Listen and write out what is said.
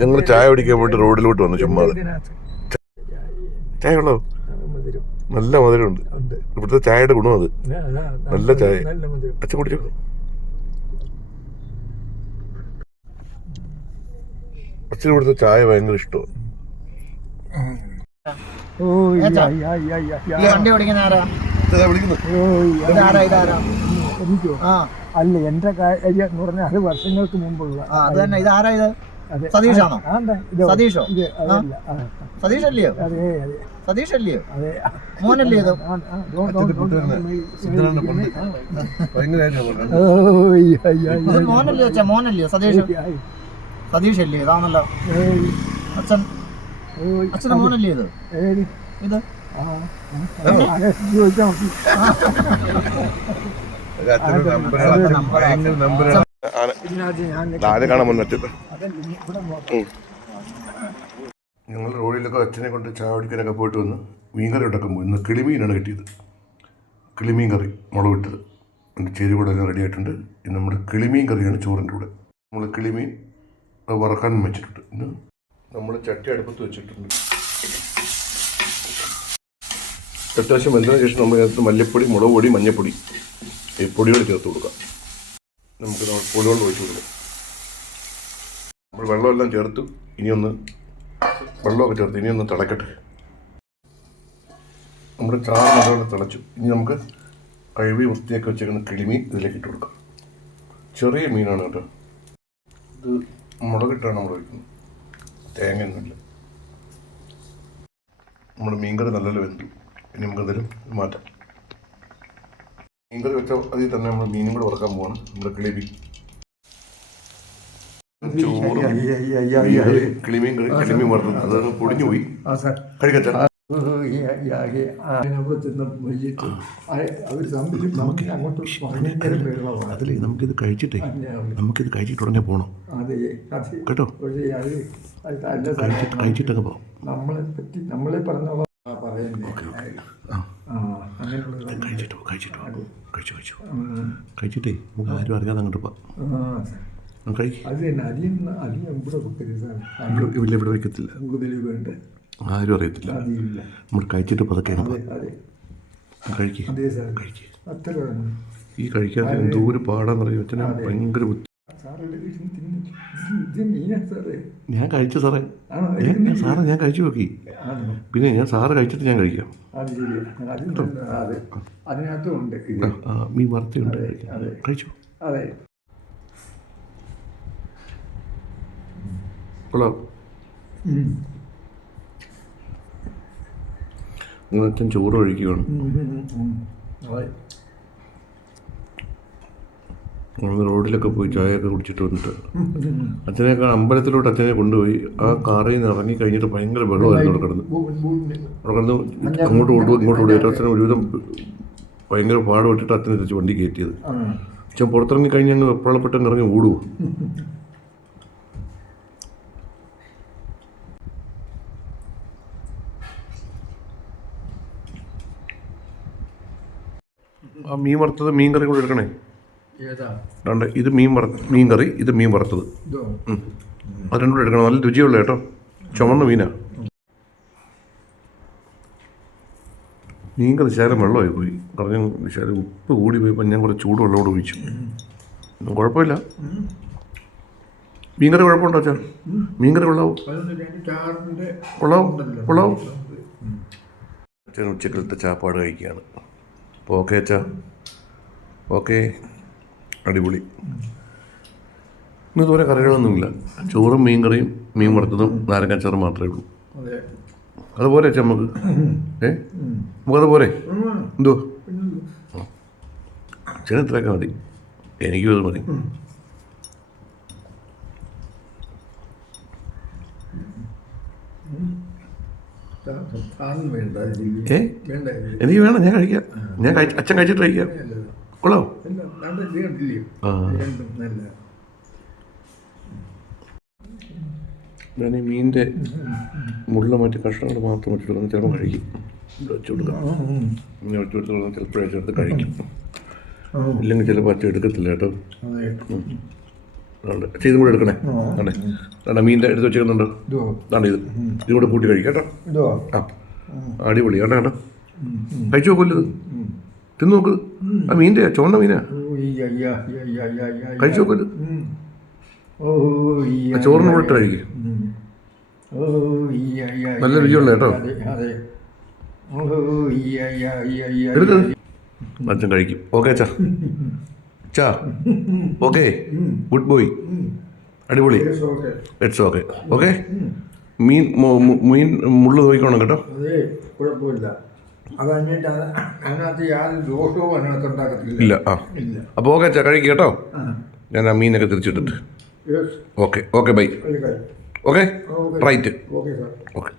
ഞങ്ങൾ ചായ കുടിക്കാൻ പോയിട്ട് റോഡിലോട്ട് വന്നു ചുമ്മാ. ചായ ഉള്ളോ മധുരം. നല്ല മധുരമുണ്ട്. ഉണ്ട്. ഇവിടുത്തെ ചായയുടെ ഗുണം അത്. നല്ല ചായ. അച്ഛ അച്ഛൻ കുടിച്ചോ? അച്ഛന് ഇവിടുത്തെ ചായ ഭയങ്കര ഇഷ്ടമാണ് അല്ല എന്റെ കാര്യം എന്ന് പറഞ്ഞാൽ അത് വർഷങ്ങൾക്ക് മുമ്പുള്ള ആ അത് തന്നെ. ഇതാരാ ഇത്. സതീഷാണോ? സതീഷോ? സതീഷ് അല്ലയോ സതീഷ് അല്ലയോ അതെ മോനല്ലേ ഇത്. മോനല്ലയോ അച്ഛൻ? മോനല്ലയോ സതീഷ്? സതീഷ് അല്ലയോ ഇതാണല്ലോ. അച്ഛൻ? അച്ഛന്റെ മോനല്ലേ ഇത്? ഇത്? ആ, ആ, ആ, ചോദിച്ചാ മതി. ഇതിനകത്ത് ആരെ കാണാൻ വന്നു അച്ഛൻ അതല്ല, ഇവിടെ നോക്കാം. ഞങ്ങൾ റോഡിലൊക്കെ അച്ഛനെ കൊണ്ട് ചായ കുടിക്കാനൊക്കെ പോയിട്ട് വന്ന് മീൻകറി ഉണ്ടാക്കാൻ പോയി. ഇന്ന് കിളിമീനാണ് കിട്ടിയത്. കിളിമീൻ കറി മുളകിട്ടത് എന്റെ ചേരി കൂടെ എല്ലാം റെഡി ആയിട്ടുണ്ട്. ഇന്ന് നമ്മുടെ കിളിമീൻ കറിയാണ് ചോറിന്റെ കൂടെ. നമ്മൾ കിളിമീൻ വറക്കാൻ വെച്ചിട്ടുണ്ട്. ഇന്ന് നമ്മൾ ചട്ടി അടുപ്പത്ത് വെച്ചിട്ടുണ്ട്. അത്യാവശ്യം വെന്തതിന് ശേഷം നമ്മൾ അതിനകത്ത് മല്ലിപ്പൊടി മുളക് പൊടി മഞ്ഞൾപ്പൊടി ഈ പൊടികൾ ചേർത്ത് കൊടുക്കാം. നമുക്ക് നമ്മൾ പുളിവെള്ളം ഒഴിച്ച് കൊടുക്കാം. നമ്മൾ വെള്ളമെല്ലാം ചേർത്തു. ഇനിയൊന്ന് വെള്ളമൊക്കെ ചേർത്ത് ഇനിയൊന്ന് തിളക്കട്ടെ. നമ്മുടെ ചാറ് നല്ലപോലെ തിളച്ചു. ഇനി നമുക്ക് കഴുകി വൃത്തിയൊക്കെ വെച്ചേക്കുന്ന കിളിമീൻ ഇതിലേക്ക് ഇട്ട് കൊടുക്കാം. ചെറിയ മീനാണ് കേട്ടോ. ഇത് മുളകിട്ടാണ് നമ്മൾ ഒഴിക്കുന്നത്. തേങ്ങയൊന്നുമില്ല. നമ്മുടെ മീൻകറി നല്ലപോലെ വെന്തു. ഇനി നമുക്ക് എന്തെങ്കിലും മാറ്റാം. മീൻകറി വെച്ച അതിൽ തന്നെ നമ്മൾ മീനും കൂടെ വറക്കാൻ പോവാണ്. നമ്മുടെ കിളിമീൻ. ചോറും കിളിമീൻ കറി കിളിമീൻ വറുത്തത്. അത് പൊടിഞ്ഞു പോയി. കഴിക്കച്ചാ. അതിലേ നമുക്കിത് കഴിച്ചിട്ടേ നമുക്കിത് കഴിച്ചിട്ട് ഉടനെ പോകണം അതെ. കേട്ടോ. കഴിച്ചിട്ട് കഴിച്ചിട്ടൊക്കെ പോകാം. നമ്മളെ പറ്റി നമ്മളെ പറഞ്ഞോളാം. ആ, കഴിച്ചിട്ട് പോ കഴിച്ചിട്ട് പോ. കഴിച്ചു കഴിച്ചു. കഴിച്ചിട്ടേ നമുക്ക് ആരും അറിയാതെ അങ്ങോട്ട് പോവാം ആ, കഴിക്കും അത് തന്നെ ഇവിടെ ഇവിടെ വയ്ക്കത്തില്ല കൂടുതൽ വേണ്ട ആരും അറിയത്തില്ല. അതില്ല. നമ്മൾ കഴിച്ചിട്ട് പതുക്കെ അങ്ങ് അതെ കഴിക്കുക അതെ കഴിക്കുക അത്ര ഈ കഴിക്കാതെ എന്തോ ഒരു പാടാന്ന് അച്ഛനെ ഭയങ്കര ബുദ്ധി തിന്ന് ഇത് മീനാ സാറേ. ഞാൻ കഴിച്ചു സാറേ. ആണോ? സാറേ ഞാൻ കഴിച്ചു നോക്കി. ആണോ? പിന്നെ ഞാൻ സാറ് കഴിച്ചിട്ട് ഞാൻ കഴിക്കാം. അത് അതെ അതിനകത്തും ഉണ്ട്. ഇത് ആ, ആ, മീൻ വറുത്തുണ്ട് അതെ. കഴിച്ചു? അതെ. കൊള്ളാം ഉം. നിങ്ങൾ അച്ഛൻ ചോറ് കഴിക്കുകയാണ് ഉം, ഉം, ഉം. അതെ. നമ്മൾ റോഡിലൊക്കെ പോയി ചായയൊക്കെ കുടിച്ചിട്ട് വന്നിട്ട്. അച്ഛനെയൊക്കെ അമ്പലത്തിലോട്ട് അച്ഛനെ കൊണ്ടുപോയി. ആ കാറിൽ നിന്ന് ഇറങ്ങി കഴിഞ്ഞിട്ട് ഭയങ്കര വെള്ളമായിരുന്നു അവിടെ കിടന്ന്. അവിടെ കിടന്ന് അങ്ങോട്ട് കൊണ്ടു ഇങ്ങോട്ട് കൊണ്ടു അച്ഛനെ ഒരുവിധം ഭയങ്കര പാടുപെട്ടിട്ട് അച്ഛനെ തിരിച്ച് വണ്ടി കയറ്റിയത്. അച്ഛൻ പുറത്തിറങ്ങി കഴിഞ്ഞ് അങ്ങ് പെട്ടെന്ന് ഇറങ്ങി ഓടുവോ? ആ മീൻ വറുത്തത് മീൻ കറി കൂടെ എടുക്കണേ? രണ്ട് ഇത് മീൻ വറ മീൻ കറി ഇത് മീൻ വറുത്തത്. അത് രണ്ടും കൂടെ എടുക്കണം നല്ല രുചിയുള്ള കേട്ടോ. ചുമന്ന മീനാ. മീൻ കറി ശകലം വെള്ളമായി പോയി. പറഞ്ഞു ശകലം ഉപ്പ് കൂടി പോയപ്പോൾ ഞാൻ കുറച്ച് ചൂടുവെള്ളം കൂടെ ഒഴിച്ചു. ഒന്നും കുഴപ്പമില്ല. മീൻ കറി കുഴപ്പമുണ്ടോ അച്ഛാ മീൻ കറി കൊള്ളാവോ? അച്ഛൻ ഉച്ചക്കലത്തെ ചാപ്പാട് കഴിക്കുകയാണ്. അപ്പോൾ ഓക്കെ അച്ഛാ. ഓക്കെ. അടിപൊളി. ഇന്ന് ഇതുവരെ കറികളൊന്നുമില്ല. ചോറും മീൻ കറിയും മീൻ വറുത്തതും നാരങ്ങാച്ചാറും മാത്രമേ ഉള്ളൂ. അതെ. അതുപോലെ അച്ഛൻ നമുക്ക്? ഏ? നമുക്കത് പോരെ? എന്തോ അച്ഛന് ഇത്രയൊക്കെ മതി. എനിക്കും അത് മതി. എനിക്ക് വേണം ഞാൻ കഴിക്കാം. ഞാൻ അച്ഛൻ കഴിച്ചിട്ട് കഴിക്കാം. ഇത് നല്ല. ഞാൻ ഈ മീനിന്റെ മുള്ള മറ്റ് കഷ്ണങ്ങൾ മാത്രം വെച്ചിട്ട് ചിലപ്പോൾ കഴിക്കും. വെച്ച് കൊടുക്കാം. ഇങ്ങനെ വെച്ച് കൊടുത്ത് ചിലപ്പോഴേ ചേർത്ത് കഴിക്കും. ഇല്ലെങ്കിൽ ചിലപ്പോൾ അച്ഛൻ എടുക്കത്തില്ല കേട്ടോ. ചെയ്തും കൂടെ എടുക്കണേ? അതെ. അതാണ് മീനിന്റെ എടുത്ത് വെച്ചിരുന്നുണ്ട് ഇതോ. അതാണ് ഇത് ഇതുകൂടെ കൂട്ടി കഴിക്കാം കേട്ടോ. ആ. അടിപൊളി. കേട്ടോ കഴിച്ചു നോക്കൂല്ലത് തിന്നു നോക്ക് ആ മീന്റെ ചുവന്ന മീനാ. കഴിച്ചു നോക്കത്. ചോറിന് കൂടെ കഴിക്കും നല്ല രുചിയുള്ള കേട്ടോ. അയ്യ അച്ഛൻ കഴിക്കും ഓക്കെ ചാ ചാ ഓക്കെ ഗുഡ് ബോയ് അടിപൊളി. ഇറ്റ്സ് ഓക്കെ ഓക്കെ മീൻ മീൻ മുള്ളു നോക്കിക്കോണം കേട്ടോ കുഴപ്പമില്ല അത് കഴിഞ്ഞിട്ട് അത് അതിനകത്ത് യാതൊരു ദോഷവും അതിനകത്ത് ഉണ്ടാക്കത്തില്ല. ഇല്ല ആ. ഇല്ല. അപ്പോൾ ഓക്കെ അച്ഛാ കഴിക്കും കേട്ടോ. ഞാൻ ആ മീനൊക്കെ തിരിച്ചിട്ടിട്ട്. Okay okay bye. Okay? Right. Okay.